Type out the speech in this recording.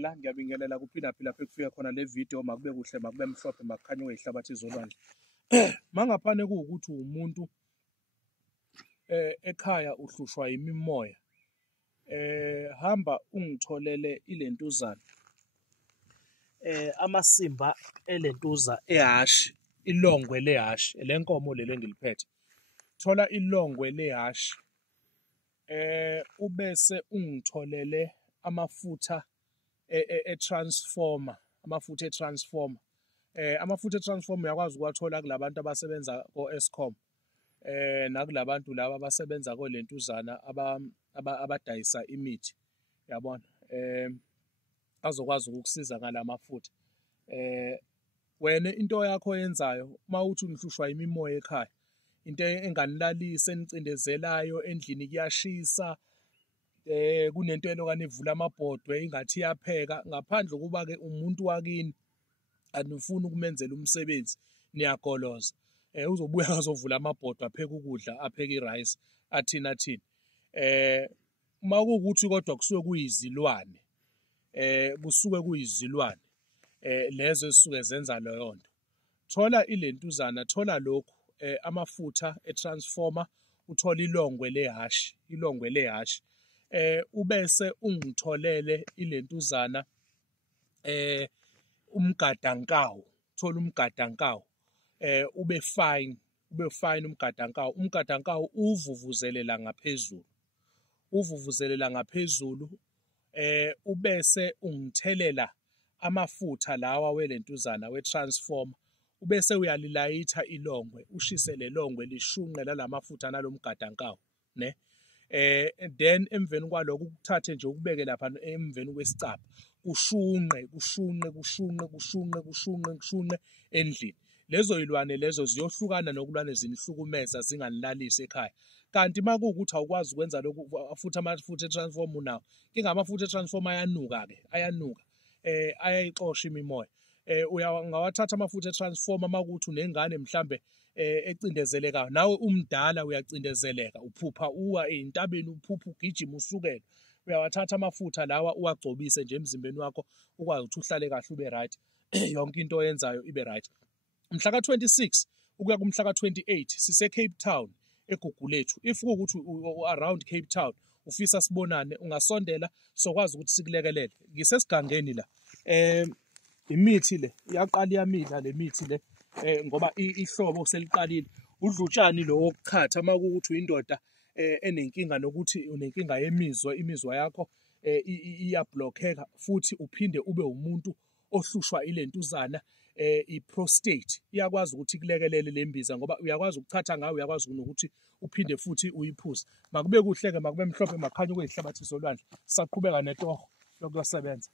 ngiyabingelela kuphindaphi lapho ekufika khona le video. Makube kuhle, makube mhlophe, makukhanye kuyihlabathi zolwandle. Mangaphane kuwukuthi umuntu ekhaya uhlushwa imimoya, hamba ungitholele ilentuzana, amasimba elentuza ehashi, ilongwe lehashi, le nkomo leli engiliphethe. Thola ilongwe lehashi, ubese ungitholele amafutha e-transformer, amafutha e-transformer. Amafutha e-transformer uyakwazi ukuwathola kulabantu abasebenza ko-Eskom, nakulabantu laba abasebenza kolentuzana abadayisa imithi, yabona. Azokwazi ukukusiza ngala mafutha. Wena into yakho oyenzayo mawuthi unihlushwa imimoya ekhaya, into enganilalisi, enicindezelayo, endlini kuyashisa, kunento elokane ivula amabhodwe ingathi iyapheka, ngaphandle kokuba-ke umuntu wakini anifuni ukumenzela umsebenzi, niyagoloza. Uzobuya azovula amabhodwe, apheke ukudla, apheke i-rice, athini. Uma kuwukuthi kodwa kusuke kuyizilwane, lezo ezisuke zenza leyo nto. Thola ilentuzana, thola lokhu, amafutha e-transformer, uthola ilongwe lehashi, ubese ungitholele ilentuzana, umgadankawu, thola umgadankawu, ube fine umgadankawu. Umgadankawu uvuvuzelela ngaphezulu, ubese ungithelela amafutha lawa welentuzana we-transformer, ubese uyalilayitha ilongwe, ushise lelongwe lishunqe lalamafutha nalomgadankawu, ne? Then emveni kwalokho ukuthathe nje ukubeke lapha emveni kwesicaba, kushunqe endlini. Lezo yilwane lezo ziyohlukana nokulwane zinihlukumeza zinganilalisi ekhaya. Kanti uma kuwukuthi awukwazi ukwenza lokhu, futhi amafutha e-transformer unawo, amafutha e-transformer ayanuka, ayayixosha imimoya. Ungawathatha amafutha e-transformer uma kuwuthi unengane mhlambe ecindezelekayo, nawe umdala uyacindezeleka, uphupha uwa ey'ntabeni, uphupha ugijima usukela. Uyawathatha amafutha lawa uwagcobise nje emzimbeni wakho, ukwazi ukuthi uhlale kahle, ube right, yonke into oyenzayo ibe right. Mhla ka-26 ukuya kumhla ka-28 sise-Cape Town eGugulethu. If kuwukuthi around Cape Town ufisa sibonane, ungasondela sokwazi ukuthi sikulekelele. Ngisesigangeni la, imithi le iyaqala iyamila le mithi le, ngoba ihlobo seliqalile. Udlutshani lo wokukhatha uma kuwukuthi uyindoda enenkinga nokuthi unenkinga imizwa yakho iyablockeka, futhi uphinde ube umuntu ohlushwa ilentuzana, i-prostate iyakwazi ukuthi kulekelele le mbiza, ngoba uyakwazi ukuthatha ngayo, uyakwazi nokuthi uphinde futhi uyiphuze. Makube kuhle-ke, makube mhlophe, makukhanye kuyihlabathi zolwandle. Saqhubeka netoho yokuyosebenza.